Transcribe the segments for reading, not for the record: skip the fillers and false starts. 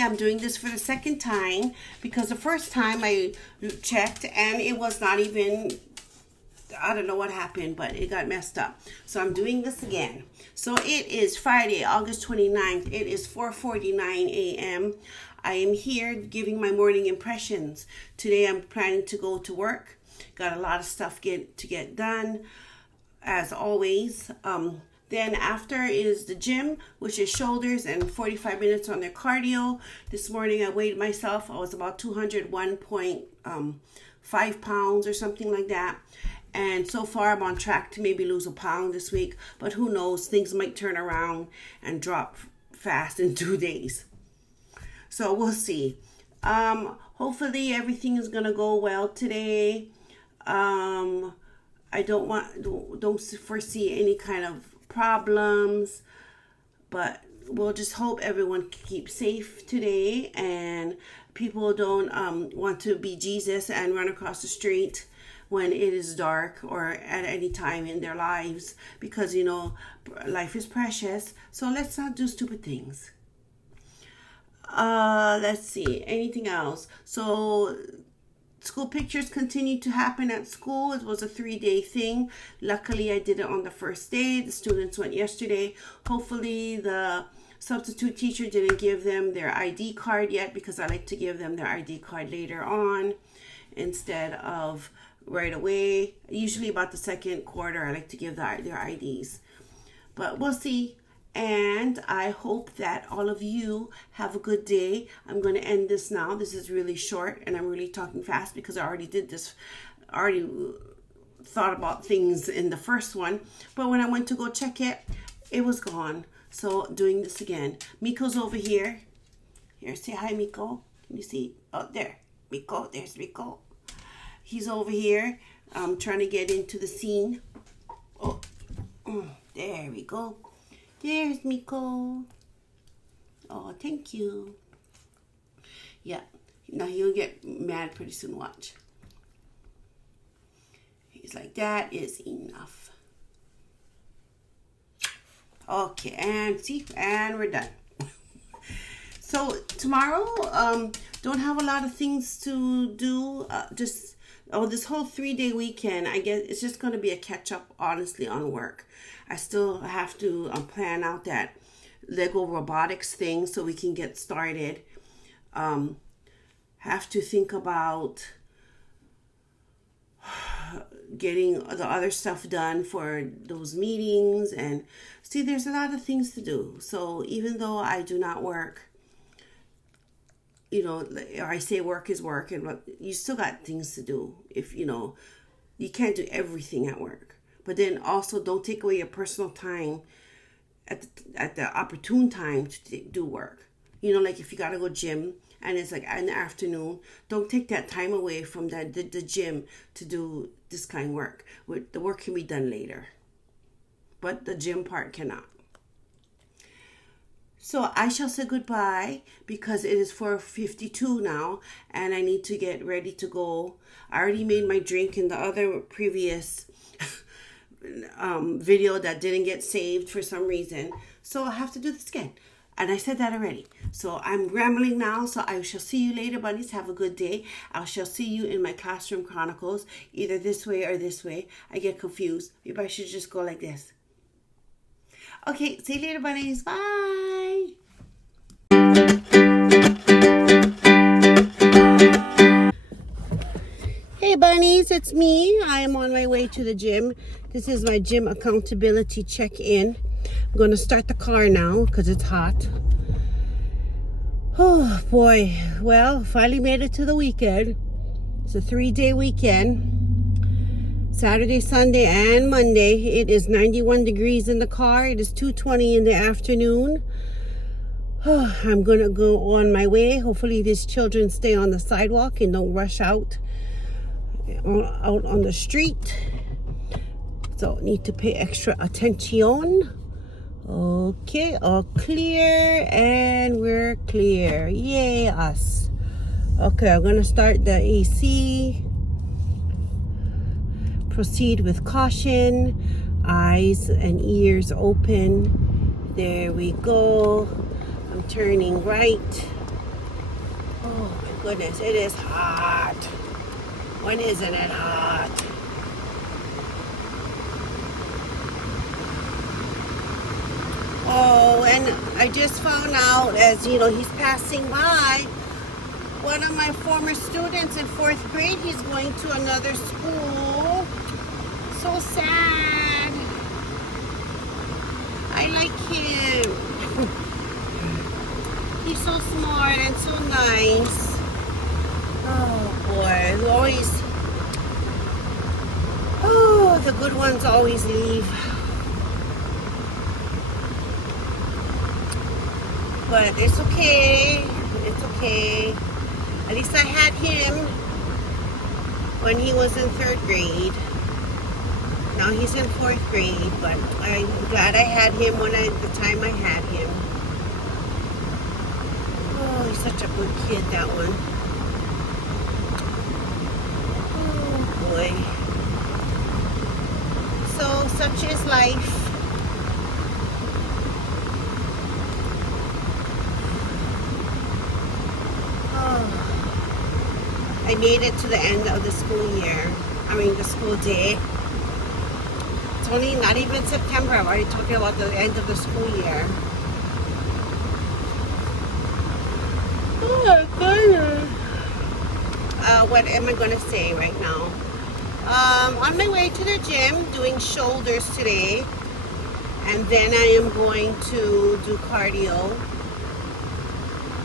see, I'm doing this for the second time because the first time I checked and it was not even, I don't know what happened, but it got messed up. So I'm doing this again. So it is Friday, August 29th. It is 4:49 a.m. I am here giving my morning impressions. Today I'm planning to go to work. Got a lot of stuff to get done, as always. Then after is the gym, which is shoulders and 45 minutes on their cardio. This morning I weighed myself. I was about 201.5 pounds or something like that. And so far I'm on track to maybe lose a pound this week. But who knows, things might turn around and drop fast in 2 days. So we'll see. Hopefully everything is going to go well today. I don't foresee any kind of problems, but we'll just hope everyone keeps safe today and people don't want to be Jesus and run across the street when it is dark or at any time in their lives, because you know life is precious. So let's not do stupid things. Let's see, anything else? So school pictures continue to happen at school. It was a 3-day thing. Luckily, I did it on the first day. The students went yesterday. Hopefully, the substitute teacher didn't give them their ID card yet, because I like to give them their ID card later on instead of right away. Usually about the second quarter, I like to give their IDs. But we'll see. And I hope that all of you have a good day. I'm going to end this now. This is really short and I'm really talking fast because I already did this. I already thought about things in the first one. But when I went to go check it, it was gone. So doing this again. Miko's over here. Here, say hi, Miko. Can you see? Oh, there. Miko. There's Miko. He's over here trying to get into the scene. Oh, there we go. There's Miko. Oh, thank you. Yeah. Now he'll get mad pretty soon. Watch. He's like, that is enough. Okay, and see, and we're done. So tomorrow, don't have a lot of things to do. This whole 3-day weekend, I guess it's just going to be a catch up, honestly, on work. I still have to plan out that Lego robotics thing so we can get started. Have to think about getting the other stuff done for those meetings. And see, there's a lot of things to do. So even though I do not work, you know, I say work is work, and you still got things to do. If, you know, you can't do everything at work. But then also don't take away your personal time at the opportune time to do work. You know, like if you got to go gym and it's like in the afternoon, don't take that time away from the gym to do this kind of work. The work can be done later, but the gym part cannot. So I shall say goodbye because it is 4:52 now and I need to get ready to go. I already made my drink in the other previous video that didn't get saved for some reason. So I have to do this again. And I said that already. So I'm rambling now. So I shall see you later, buddies. Have a good day. I shall see you in my classroom chronicles, either this way or this way. I get confused. Maybe I should just go like this. Okay, see you later, buddies. Bye. Hey, bunnies, it's me. I am on my way to the gym. This is my gym accountability check-in. I'm going to start the car now because it's hot. Oh, boy. Well, finally made it to the weekend. It's a 3-day weekend. Saturday, Sunday, and Monday. It is 91 degrees in the car. It is 2:20 in the afternoon. Oh, I'm going to go on my way. Hopefully these children stay on the sidewalk and don't rush out on the street. So need to pay extra attention. Okay, all clear, and we're clear. Yay, us. Okay, I'm going to start the AC. Proceed with caution. Eyes and ears open. There we go. I'm turning right. Oh my goodness, it is hot. When isn't it hot? Oh, and I just found out, as you know, he's passing by, one of my former students in 4th grade, he's going to another school. So sad. I like him. He's so smart and so nice. Oh boy, the good ones always leave. But it's okay. It's okay. At least I had him when he was in 3rd grade. Now he's in 4th grade, but I'm glad I had him the time I had him. Oh, he's such a good kid, that one. Oh boy. So such is life. I made it to the end of the school year. I mean, the school day. It's only not even September. I'm already talking about the end of the school year. Oh my goodness. What am I going to say right now? On my way to the gym, doing shoulders today. And then I am going to do cardio.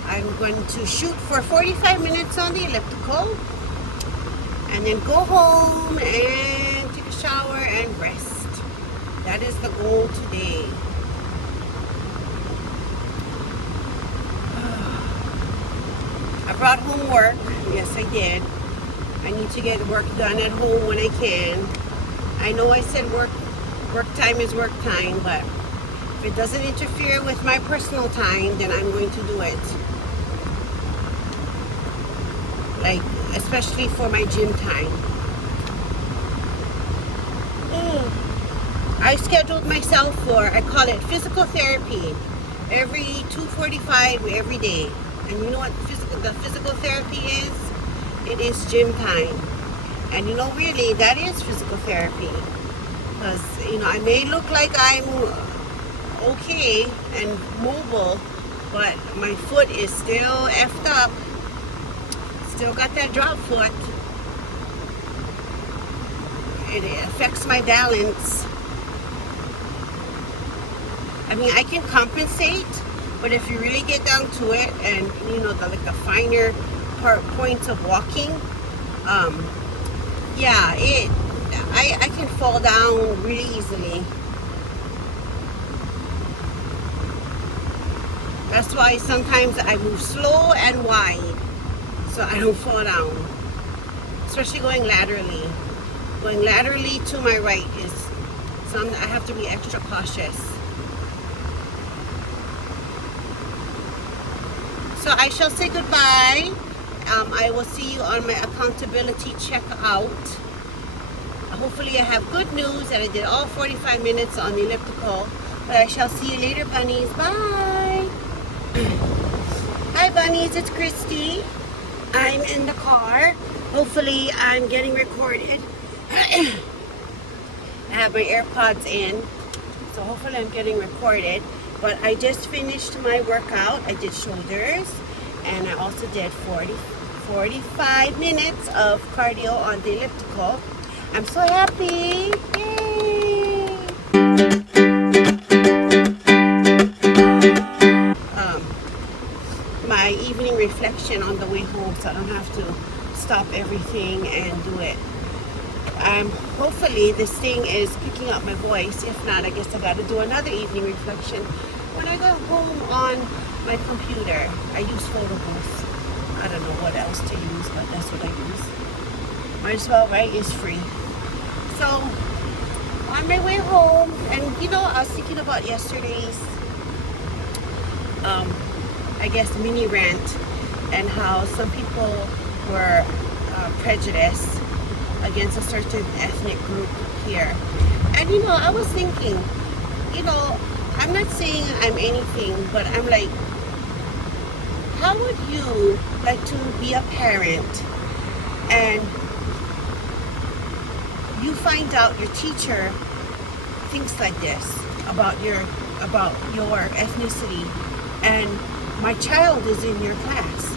I'm going to shoot for 45 minutes on the elliptical and then go home and take a shower and rest. That is the goal today. I brought home work. Yes, I did. I need to get work done at home when I can. I know I said work time is work time, but if it doesn't interfere with my personal time, then I'm going to do it. Like, especially for my gym time. I scheduled myself for, I call it physical therapy, every 2:45 every day. And you know what the physical therapy is? It is gym time. And you know, really, that is physical therapy. Because, you know, I may look like I'm okay and mobile, but my foot is still effed up. Still got that drop foot. It affects my balance. I mean, I can compensate, but if you really get down to it, and you know, the finer points of walking, yeah, I can fall down really easily. That's why sometimes I move slow and wide, so I don't fall down. Especially going laterally. Going laterally to my right is something I have to be extra cautious. So I shall say goodbye. I will see you on my accountability checkout. Hopefully I have good news that I did all 45 minutes on the elliptical. But I shall see you later, bunnies. Bye. Hi, bunnies. It's Christy. I'm in the car. Hopefully I'm getting recorded. I have my AirPods in, so hopefully I'm getting recorded. But I just finished my workout. I did shoulders, and I also did 45 minutes of cardio on the elliptical. I'm so happy. Yay! My evening reflection on the way home, so I don't have to stop everything and do it. Hopefully this thing is picking up my voice. If not, I guess I got to do another evening reflection when I go home on my computer. I use photo booth. I don't know what else to use, but that's what I use. Might as well, right? It's free. So on my way home, and you know, I was thinking about yesterday's I guess mini rant, and how some people were prejudiced against a certain ethnic group here. And you know, I was thinking, you know, I'm not saying I'm anything, but I'm like, how would you like to be a parent and you find out your teacher thinks like this about your ethnicity, and my child is in your class?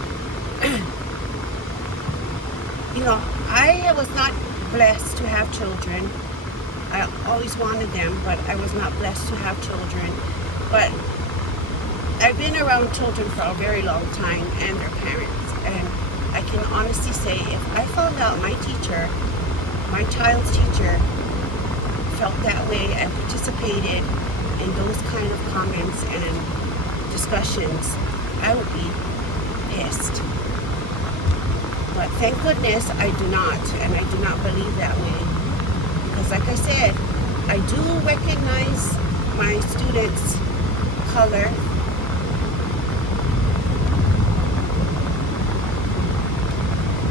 You know, I was not blessed to have children. I always wanted them, but I was not blessed to have children. But I've been around children for a very long time and their parents, and I can honestly say if I found out my teacher, my child's teacher, felt that way and participated in those kind of comments and discussions, I would be pissed. But thank goodness I do not, and I do not believe that way. Because like I said, I do recognize my students' color.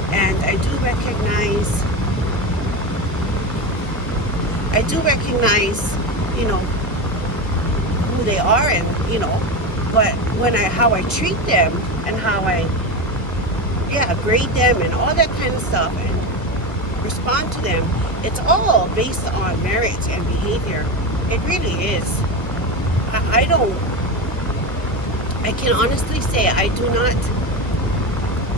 And I do recognize, you know, who they are, and, you know, but how I treat them and how I grade them and all that kind of stuff and respond to them, it's all based on merit and behavior. It really is. I can honestly say I do not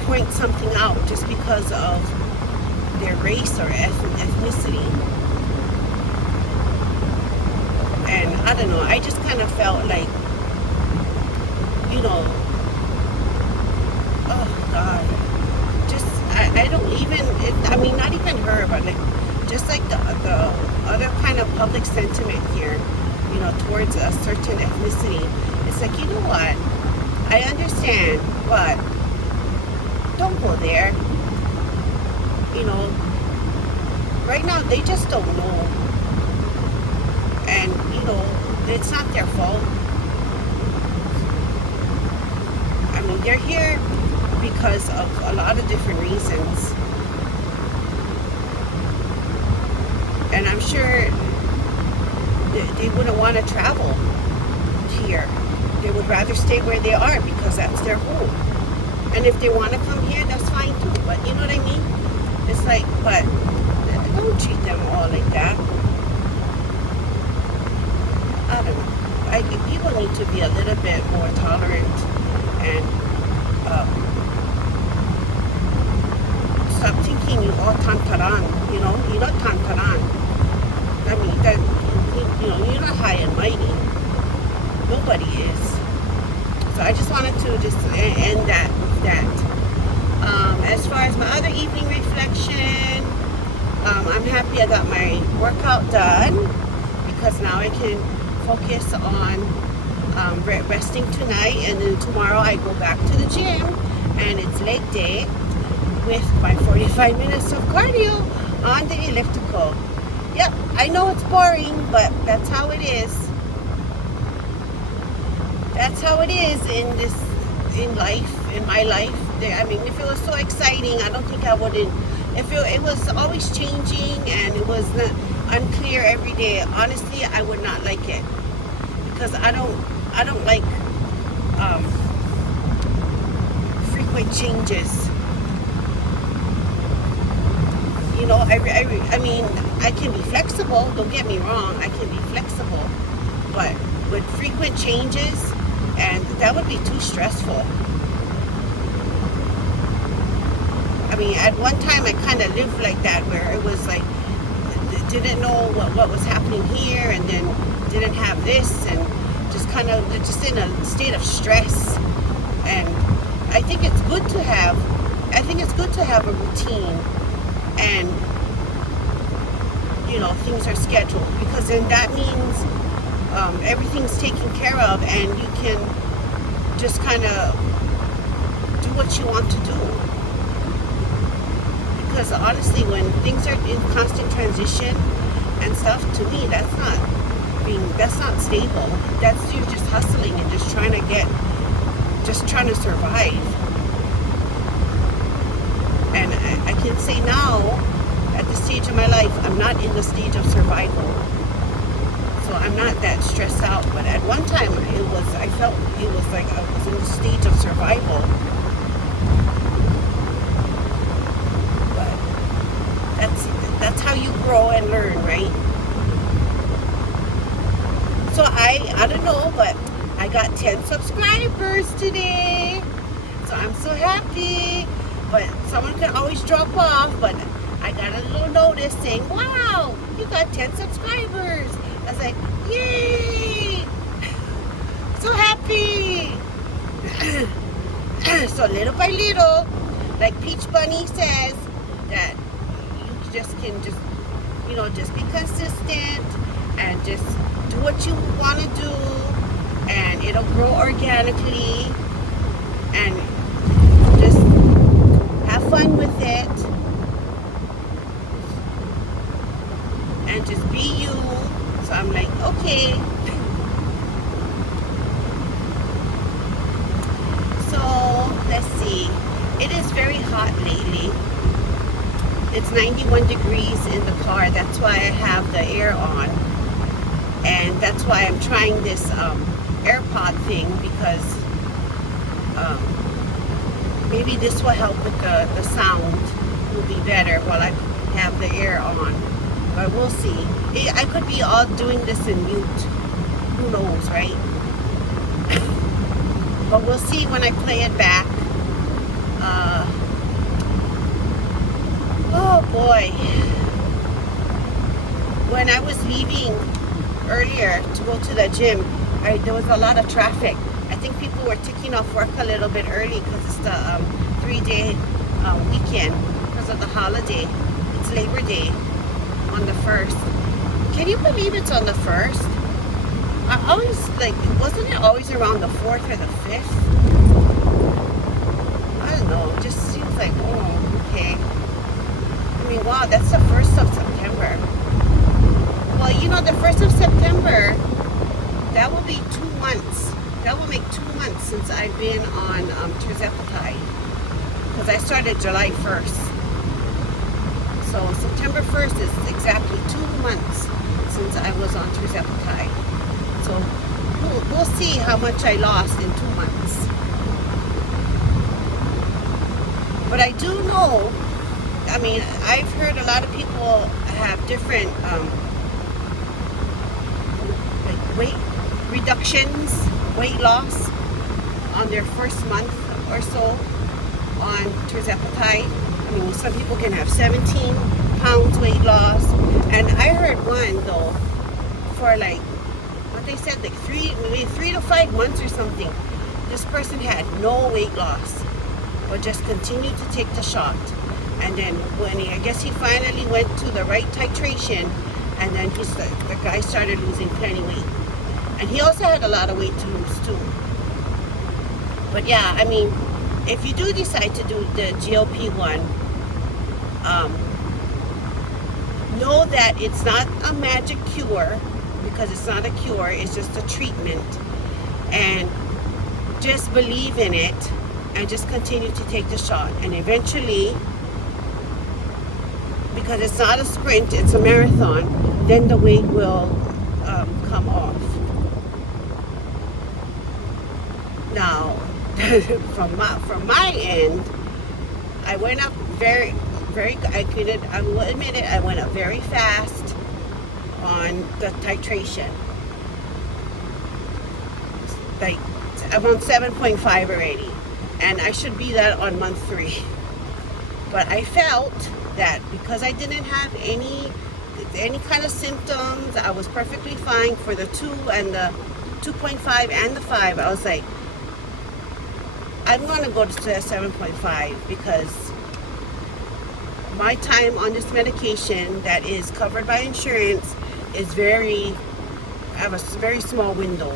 point something out just because of their race or ethnicity. And I don't know, I just kind of felt like, you know, oh God, just, I don't even, I mean, not even her, but like, just like the other kind of public sentiment here, you know, towards a certain ethnicity. It's like, you know what, I understand, but don't go there. You know, right now they just don't know. And, you know, it's not their fault. I mean, they're here because of a lot of different reasons. And I'm sure they wouldn't want to travel here. They would rather stay where they are because that's their home. And if they want to come here, that's fine too. But you know what I mean? It's like, but don't treat them all like that. I don't know. People need to be a little bit more tolerant and stop thinking you all tantaran. You know, you're not tantaran. I mean, that, you know, you're not high and mighty. Nobody is. So I just wanted to just end that with that. As far as my other evening reflection, I'm happy I got my workout done because now I can focus on resting tonight, and then tomorrow I go back to the gym and it's leg day with my 45 minutes of cardio on the elliptical. Yep, I know it's boring, but that's how it is. That's how it is in life, in my life. I mean, if it was so exciting, I don't think I wouldn't. If it was always changing and it was not unclear every day, honestly, I would not like it, because I don't like frequent changes. You know, I mean, I can be flexible. Don't get me wrong, I can be flexible, but with frequent changes, and that would be too stressful. I mean, at one time I kind of lived like that, where it was like, didn't know what was happening here, and then didn't have this, and just in a state of stress. And I think it's good to have a routine, and you know, things are scheduled, because then that means everything's taken care of, and you can just kind of do what you want to do. Because honestly, when things are in constant transition and stuff, to me, that's not stable. That's, you're just hustling and just trying to survive. And I can say now, at this stage of my life, I'm not in the stage of survival. So I'm not that stressed out. But at one time, I felt it was like I was in a stage of survival. But that's how you grow and learn, right? So I don't know, but I got 10 subscribers today. So I'm so happy. But someone can always drop off. But I got a little notice saying, wow, you got 10 subscribers. I was like, yay! So happy. So little by little, like Peach Bunny says, that you just be consistent and just do what you want to do, and it'll grow organically, and just have fun with it, and just be you. So I'm like, okay. So let's see. It is very hot lately. It's 91 degrees in the car. That's why I have the air on. And that's why I'm trying this AirPod thing, because maybe this will help with the sound. Will be better while I have the air on. But we'll see. I could be all doing this in mute. Who knows, right? But we'll see when I play it back. Oh boy. When I was leaving earlier to go to the gym, there was a lot of traffic. I think people were taking off work a little bit early because it's the 3-day weekend because of the holiday. It's Labor Day on the 1st. Can you believe it's on the 1st? I always, wasn't it always around the 4th or the 5th? I don't know, it just seems like, oh, okay. I mean, wow, that's the 1st of September. Well, the 1st of September, that will be 2 months. That will make 2 months since I've been on tirzepatide. Because I started July 1st. So September 1st is exactly 2 months since I was on tirzepatide. So we'll see how much I lost in 2 months. But I do know, I mean, I've heard a lot of people have different weight reductions, weight loss on their first month or so on tirzepatide. I mean, some people can have 17 pounds weight loss. And I heard one, though, for what they said, maybe 3 to 5 months or something. This person had no weight loss, but just continued to take the shot. And then I guess he finally went to the right titration, and then the guy started losing plenty weight. And he also had a lot of weight to lose too. But yeah, I mean, if you do decide to do the GLP-1, know that it's not a magic cure, because it's not a cure, it's just a treatment. And just believe in it and just continue to take the shot. And eventually, because it's not a sprint, it's a marathon, then the weight will come off. Now, from my end, I went up very, I will admit it, I went up very fast on the titration. I'm on 7.5 already, and I should be that on month 3. But I felt that because I didn't have any kind of symptoms, I was perfectly fine for the 2 and the 2.5 and the 5. I was like, I'm going to go to 7.5 because my time on this medication that is covered by insurance is I have a very small window.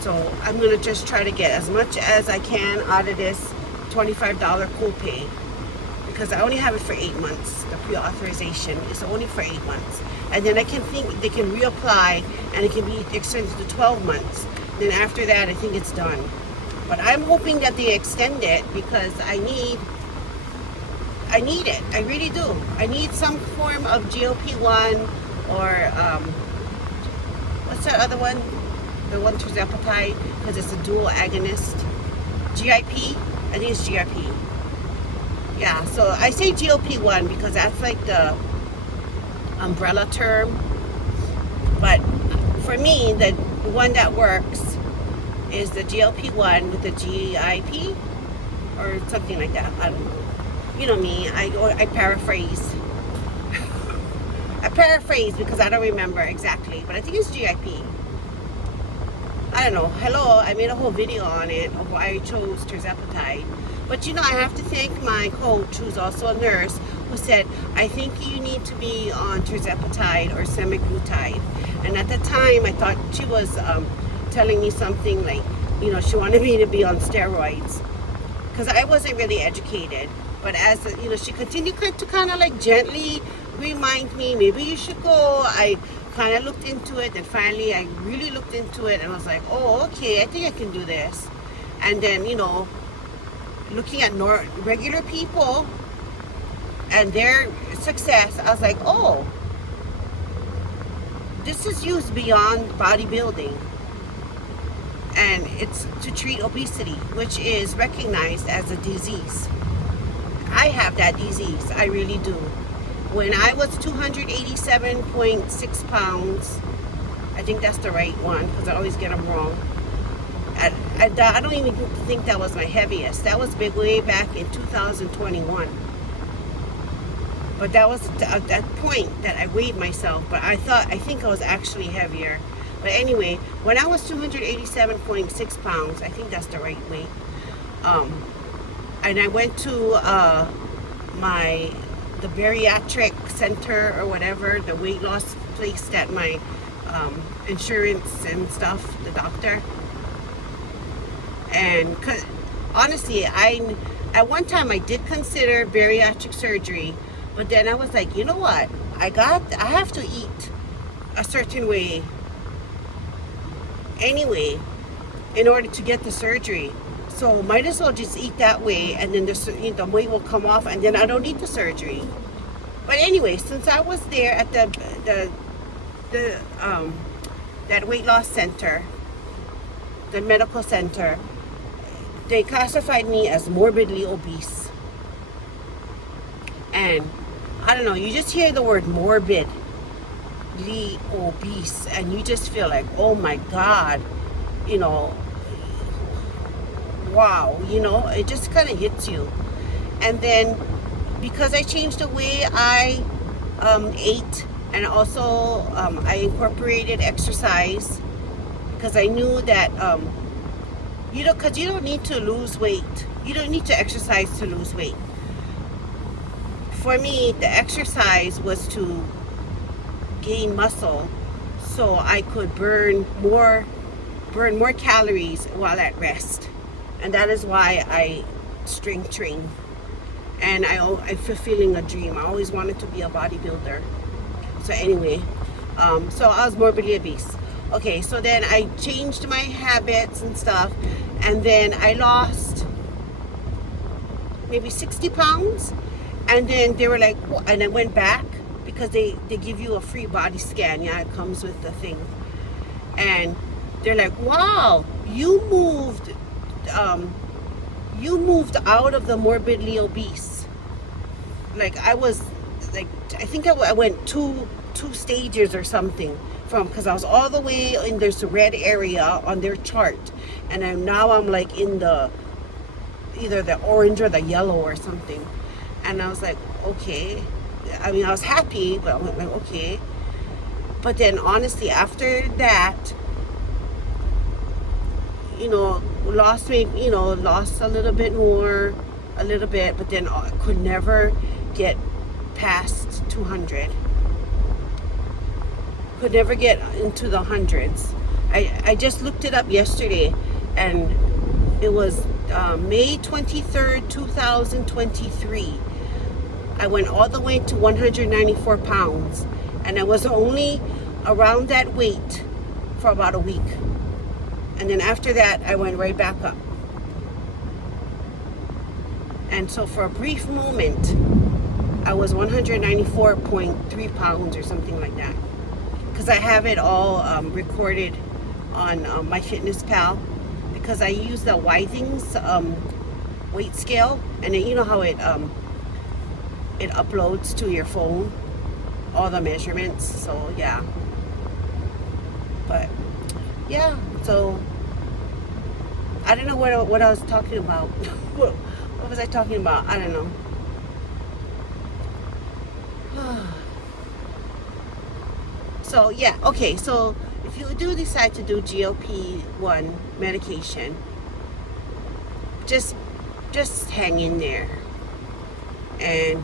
So I'm going to just try to get as much as I can out of this $25 copay, because I only have it for 8 months. The pre-authorization is only for 8 months. And then they can reapply, and it can be extended to 12 months. Then after that, I think it's done. But I'm hoping that they extend it, because I need it. I really do. I need some form of GLP-1 or what's that other one? The one tirzepatide, because it's a dual agonist. GIP? I think it's GIP. Yeah, so I say GLP-1 because that's like the umbrella term. But for me, the one that works is the GLP-1 with the GIP or something like that. I don't know. You know me, I paraphrase. I paraphrase because I don't remember exactly, but I think it's GIP. I don't know. Hello, I made a whole video on it of why I chose tirzepatide. But you know, I have to thank my coach, who's also a nurse, who said, I think you need to be on tirzepatide or semaglutide. And at the time, I thought she was telling me something like, you know, she wanted me to be on steroids. Because I wasn't really educated. But as, you know, she continued to kind of like gently remind me, maybe you should go. I kind of looked into it, and finally I really looked into it, and I was like, oh, okay, I think I can do this. And then, you know, looking at regular people and their success, I was like, oh, this is used beyond bodybuilding, and it's to treat obesity, which is recognized as a disease. I have that disease, I really do. When I was 287.6 pounds, I think that's the right one because I always get them wrong. I don't even think that was my heaviest. That was way back in 2021. But that was at that point that I weighed myself. But I think I was actually heavier. But anyway, when I was 287.6 pounds, I think that's the right weight. And I went to the bariatric center or whatever, the weight loss place that my insurance and stuff, the doctor. And honestly, at one time I did consider bariatric surgery, but then I was like, you know what? I have to eat a certain way anyway in order to get the surgery. So might as well just eat that way, and then the weight will come off, and then I don't need the surgery. But anyway, since I was there at that weight loss center, the medical center, they classified me as morbidly obese. And I don't know, you just hear the word morbidly obese, and you just feel like, oh my God, you know, wow, you know, it just kind of hits you. And then because I changed the way I ate, and also I incorporated exercise, because I knew that because you don't need to lose weight, you don't need to exercise to lose weight. For me, the exercise was to gain muscle so I could burn more calories while at rest. And that is why I strength train. And I'm fulfilling a dream. I always wanted to be a bodybuilder. So anyway, so I was morbidly obese. Okay, so then I changed my habits and stuff. And then I lost maybe 60 pounds. And then they were like, and I went back because they give you a free body scan. Yeah, it comes with the thing. And they're like, wow, you moved out of the morbidly obese. Like I was like, I think I went two stages or something from, because I was all the way in this red area on their chart, and now I'm like in the either the orange or the yellow or something. And I was like, okay. I mean, I was happy, but I went like, okay. But then honestly, after that, you know, lost a little bit, but then I could never get past 200. Could never get into the hundreds. I just looked it up yesterday, and it was May 23rd, 2023. I went all the way to 194 pounds, and I was only around that weight for about a week. And then after that, I went right back up. And so for a brief moment, I was 194.3 pounds or something like that. because I have it all recorded on my MyFitnessPal, because I use the Withings weight scale, and then you know how it uploads to your phone all the measurements. So yeah, but yeah, so I don't know what I was talking about. what was I talking about? I don't know. So yeah, okay, so if you do decide to do GLP-1 medication, just hang in there. And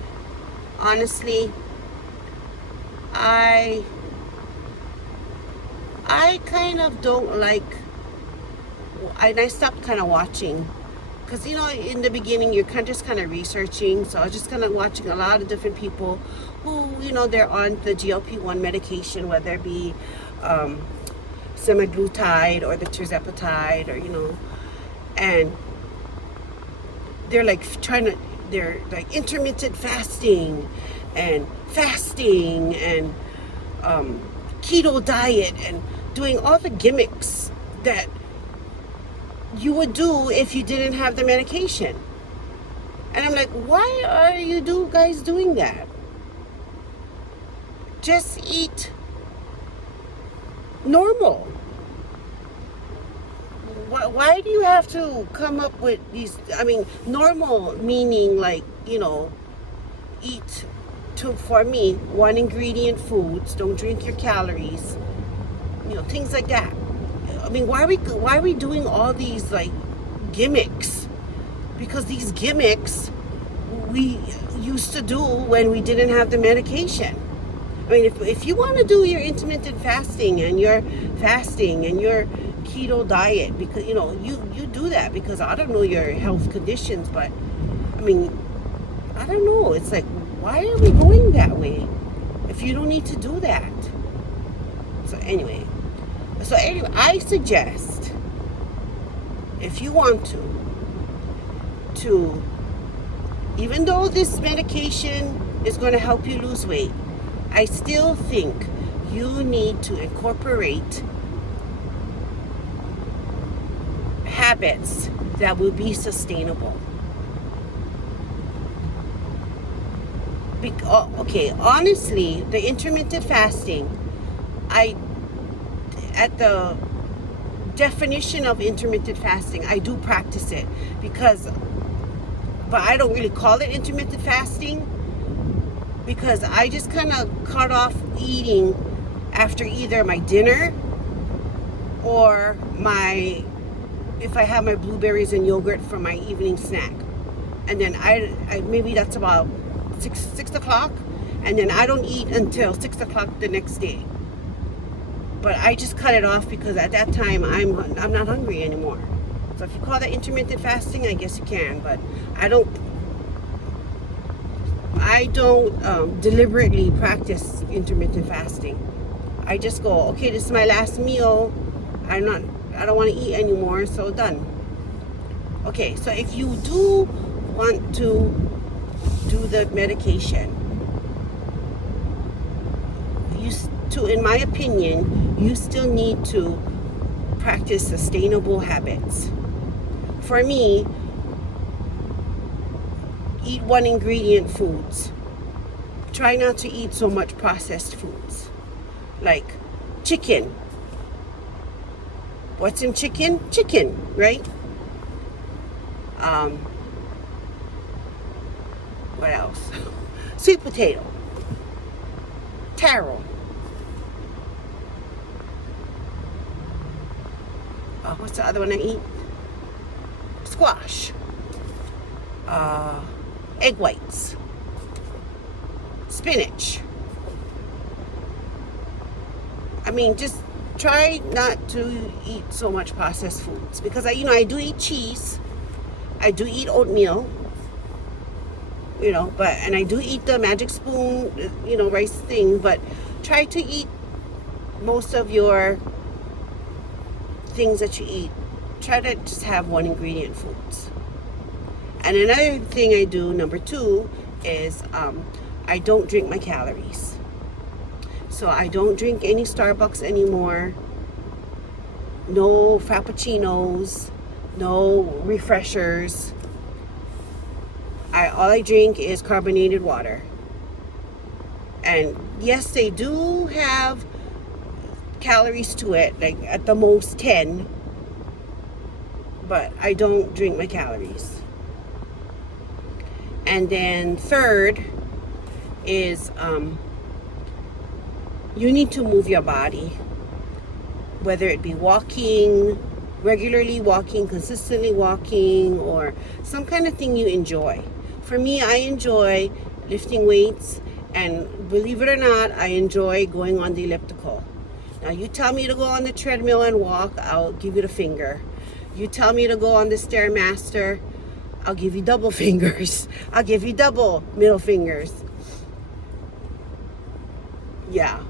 honestly, I kind of don't like, and I stopped kind of watching, because you know, in the beginning you're just kind of researching. So I was just kind of watching a lot of different people who, you know, they're on the GLP-1 medication, whether it be semaglutide or the tirzepatide, or you know, and they're like they're like intermittent fasting and keto diet and doing all the gimmicks that you would do if you didn't have the medication. And I'm like, why are you guys doing that? Just eat normal. Why do you have to come up with these? I mean, normal meaning like, you know, eat for me, 1 ingredient foods, don't drink your calories, you know, things like that. I mean, why are we doing all these like gimmicks? Because these gimmicks we used to do when we didn't have the medication. I mean, if you want to do your intermittent fasting and your keto diet, because you know, you do that, because I don't know your health conditions, but I mean, I don't know, it's like, why are we going that way if you don't need to do that? So anyway, I suggest, if you want to, even though this medication is going to help you lose weight, I still think you need to incorporate habits that will be sustainable. Okay, honestly, the intermittent fasting, at the definition of intermittent fasting, I do practice it, but I don't really call it intermittent fasting, because I just kind of cut off eating after either my dinner or if I have my blueberries and yogurt for my evening snack. And then I maybe that's about 6 o'clock, and then I don't eat until 6 o'clock the next day. But I just cut it off, because at that time I'm not hungry anymore. So if you call that intermittent fasting, I guess you can, but I don't deliberately practice intermittent fasting. I just go, okay, this is my last meal, I don't want to eat anymore, so done. Okay, so if you do want to do the medication, in my opinion, you still need to practice sustainable habits. For me, eat 1 ingredient foods. Try not to eat so much processed foods, like chicken. What's in chicken? Chicken, right? What else? Sweet potato, taro. What's the other one I eat? Squash. Egg whites. Spinach. I mean, just try not to eat so much processed foods, because I do eat cheese. I do eat oatmeal. And I do eat the magic spoon, rice thing, but try to eat most of your things that you eat. Try to just have 1 ingredient foods. And another thing I do, number 2, is I don't drink my calories. So I don't drink any Starbucks anymore. No Frappuccinos, no refreshers. All I drink is carbonated water. And yes, they do have calories to it, like at the most 10, but I don't drink my calories. And then third is you need to move your body, whether it be walking, regularly walking, consistently walking, or some kind of thing you enjoy. For me, I enjoy lifting weights, and believe it or not, I enjoy going on the elliptical. Now, you tell me to go on the treadmill and walk, I'll give you the finger. You tell me to go on the Stairmaster, I'll give you double fingers. I'll give you double middle fingers. Yeah,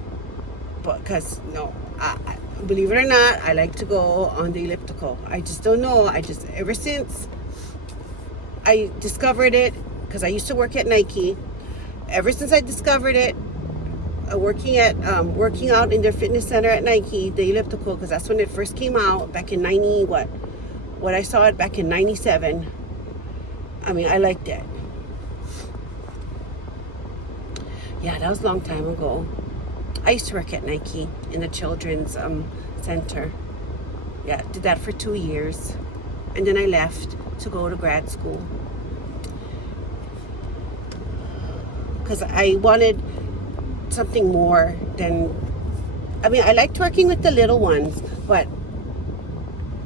but because no, I believe it or not, I like to go on the elliptical. I just don't know. Ever since I discovered it, because I used to work at Nike. Ever since I discovered it, working out in their fitness center at Nike, the elliptical, because that's when it first came out back in 90 what I saw it back in 97. I mean, I liked it. Yeah, that was a long time ago. I used to work at Nike in the children's center. Yeah, did that for 2 years. And then I left to go to grad school. Because I wanted something more than... I mean, I liked working with the little ones, but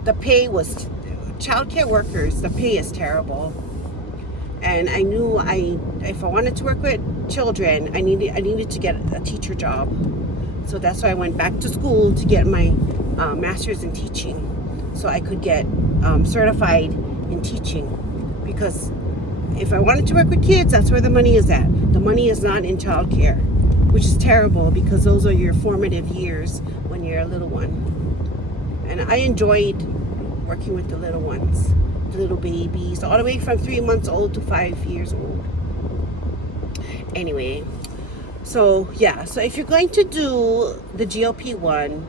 the pay was... Childcare workers, the pay is terrible. And I knew if I wanted to work with children, I needed to get a teacher job. So that's why I went back to school to get my master's in teaching, so I could get certified in teaching. Because if I wanted to work with kids, that's where the money is at. The money is not in childcare, which is terrible because those are your formative years when you're a little one. And I enjoyed working with the little ones, the little babies, all the way from 3 months old to 5 years old. Anyway, so yeah, so if you're going to do the GLP-1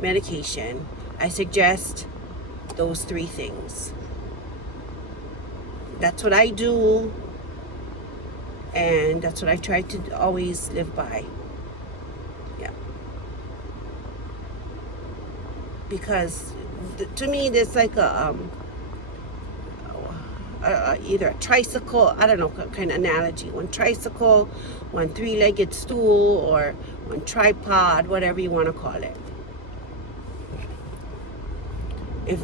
medication, I suggest those 3 things. That's what I do, and that's what I try to always live by. Yeah. Because to me, there's like either a tricycle, I don't know what kind of analogy, one tricycle, one 3-legged stool, or one tripod, whatever you want to call it. If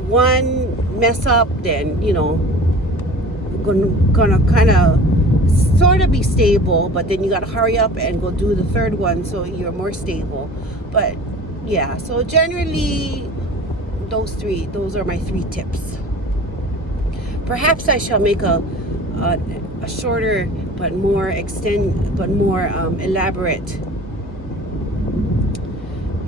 one mess up, then gonna kind of sort of be stable, but then you got to hurry up and go do the third one so you're more stable. But yeah, so generally those are my 3 tips. Perhaps I shall make a shorter but more elaborate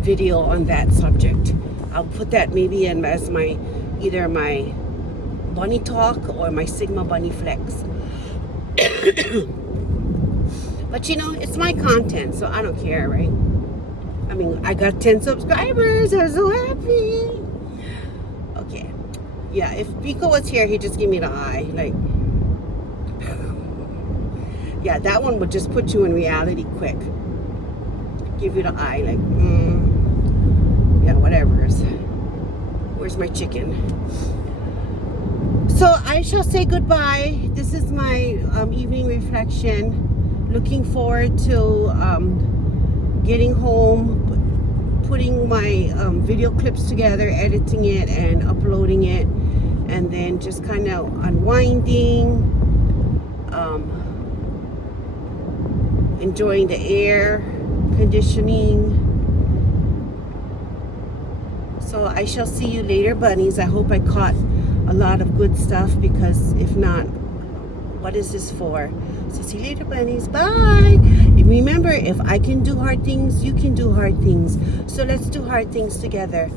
video on that subject. I'll put that maybe in as either my bunny talk or my Sigma bunny flex. But it's my content, so I don't care, right? I mean, I got 10 subscribers. I'm so happy. Okay. Yeah, if Rico was here, he'd just give me the eye. Like, yeah, that one would just put you in reality quick. Give you the eye, like, yeah, whatever. Where's my chicken? So I shall say goodbye. This is my evening reflection. Looking forward to getting home, putting my video clips together, editing it and uploading it, and then just kind of unwinding, enjoying the air conditioning. So I shall see you later, bunnies. I hope I caught a lot of good stuff, because if not, what is this for? So see you later, bunnies. Bye. And remember, if I can do hard things, you can do hard things. So let's do hard things together.